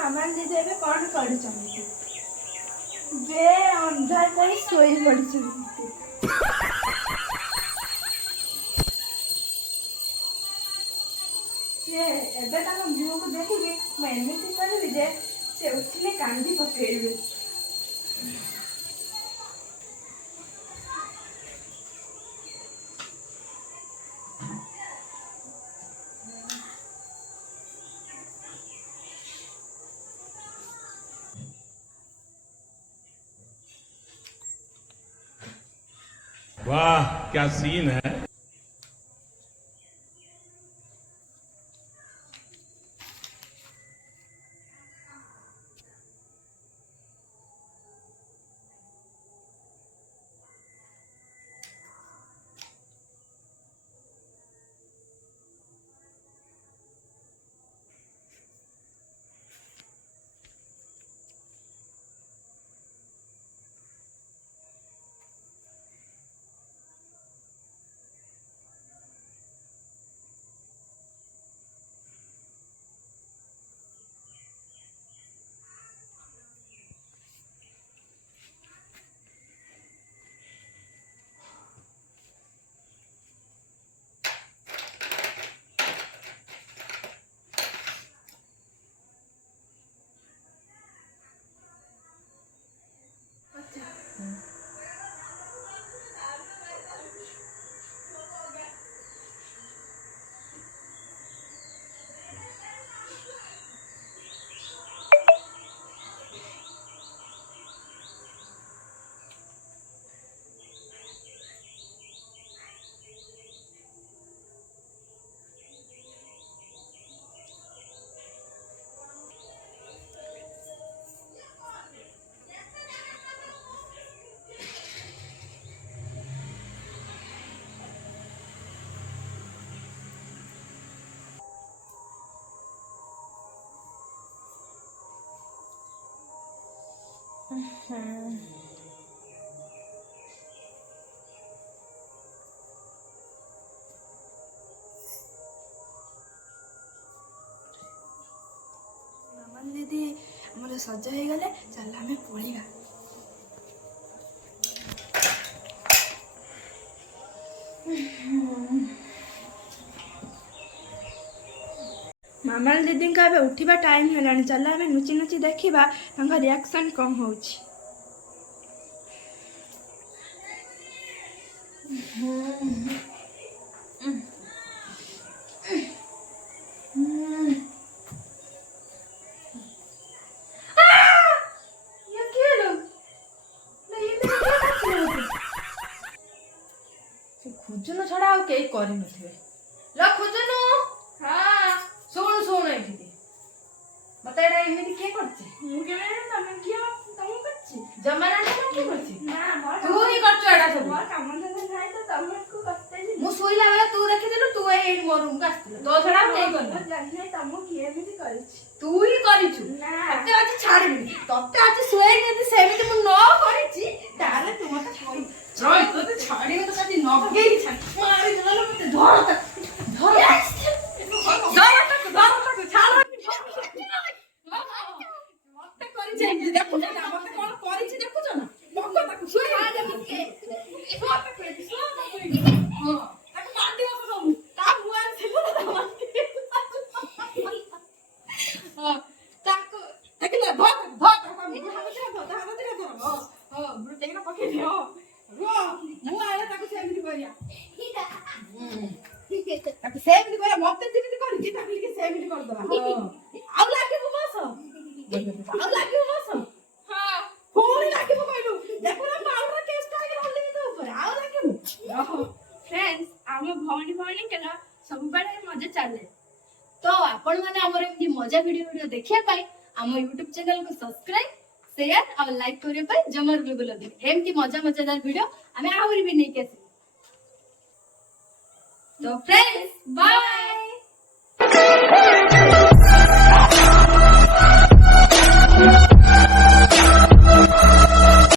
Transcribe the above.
ମାମା ଦିଦି ଏବେ କଣ କରୁଛନ୍ତି? ଯେ ଅନ୍ଧାର କରି ଶୋଇ ପଡିଛନ୍ତି। ସେ ଏବେ ତାଙ୍କ ଝିଅକୁ ଦେଖିକି ମୁଁ ଏମିତି କରିବି ଯେ ସେ ଉଠିଲେ କାନ୍ଦି ପକେଇବେ। वाह क्या सीन है। ମାମା ଦିଦି ଆମର ସଜ ହେଇଗଲେ ଚାଲ ଆମେ ପଳେଇବା। ମାମା ଦିଦିଙ୍କ ଏବେ ଉଠିବା ଟାଇମ୍ ହେଲାଣି, ଚାଲ ଆମେ ନୁଚି ନୁଚି ଦେଖିବା ତାଙ୍କ ରିଆକ୍ସନ୍ କ'ଣ ହେଉଛି। ଖୁଜୁନୁ ଛଡା ଆଉ କେହି କରିନଥିବେ। ଲ ଖୁଜୁନୁ, ହଁ ଶୁଣୁ ଶୁଣୁ ଏଠିକି। ମତେ ଏଇଟା ଏମିତି କିଏ କରିଛି? ମୁଁ କେବେ ତମେ କିଏ ତମକୁ କରିଛି? ଜମା ନା କିଏ କରିଛି? ନା ତୁ ହିଁ କରିଛୁ ଏଇଟା ସବୁ। ମୋର କାମ ଧନ୍ଦା ନାହିଁ ତ ତମକୁ କରିଦେଲି। ମୁଁ ଶୋଇଲା ବେଳେ ତୁ ଦେଖିଥିଲୁ, ତୁ ଏଇ ମୋ ରୁମକୁ ଆସିଥିଲୁ। ତୋ ଛଡା ଆଉ କେହି କରିନି। ମୁଁ ଜାଣିନାହିଁ ତମକୁ କିଏ ଏମିତି କରିଛି। ତୁ ହିଁ କରିଛୁ। ନା ତତେ ଆଜି ଛାଡ଼ିବିନି। ତତେ ଆଜି ଶୋଇନି, ଯଦି ସେମିତି ମୁଁ ନ କରିଛି ତାହେଲେ ତୁ ମତେ ଛାଡ଼ିବୁ। ତତେ ଛାଡ଼ିବୁ ତ ଆଜି ନଗେଇ ଛାଡ଼ି ମାରିଦେଲା ମତେ। ଧର ତାକୁ, ଧର ତାକୁ ଛାଡ଼। ମତେ କରିଛି ଏମିତି, ଦେଖୁଛ ନା ମତେ କଣ କରିଛି, ଦେଖୁଛ ନା? ପକ ତାକୁ ଶୋଇ ତାକୁ ମାରିଦିଅ ସବୁ। ତା ମୁହଁରେ ଥିବ ତାକୁ ଦେଖିଲ, ପକେଇ ଦିଅ। ମୁଁ ଆଇଲେ ତାକୁ ସେମିତି କରିବା, ତାକୁ ସେମିତି କରିବା। ମତେ ଯେମିତି କରିଛି ତାକୁ ଟିକେ ସେମିତି କରିଦବା। ଆଉ ଲାଗିବୁ ବସ, ଆଉ ଲାଗିବୁ ବସ। ପୁଣି ଲାଗିବୁ କହିଲୁ, ଦେଖୁନ ପାଉଡର କେସ୍ ଖାଇକି ରହିଲି ତୋ ଉପରେ। ଆଉ ଲାଗିବୁ। ଫ୍ରେଣ୍ଡସ୍, ଆମ ଭଉଣୀଙ୍କର ସବୁବେଳେ ମଜା ଚାଲେ। ତ ଆପଣମାନେ ଆମର ଏମିତି ମଜା ଭିଡିଓ ଦେଖିବା ପାଇଁ ଆମ ୟୁଟ୍ୟୁବ ଚ୍ୟାନେଲକୁ ସବସ୍କ୍ରାଇବ, ସେୟାର ଆଉ ଲାଇକ୍ କରିବା ପାଇଁ ଜମାରୁ ବି ଭୁଲନ୍ତୁନି। ଏମିତି ମଜାଦାର ଭିଡିଓ ଆମେ ଆହୁରି ବି ନେଇକି ଆସିବୁ। ତ ଫ୍ରେଣ୍ଡସ୍, ବାଏ।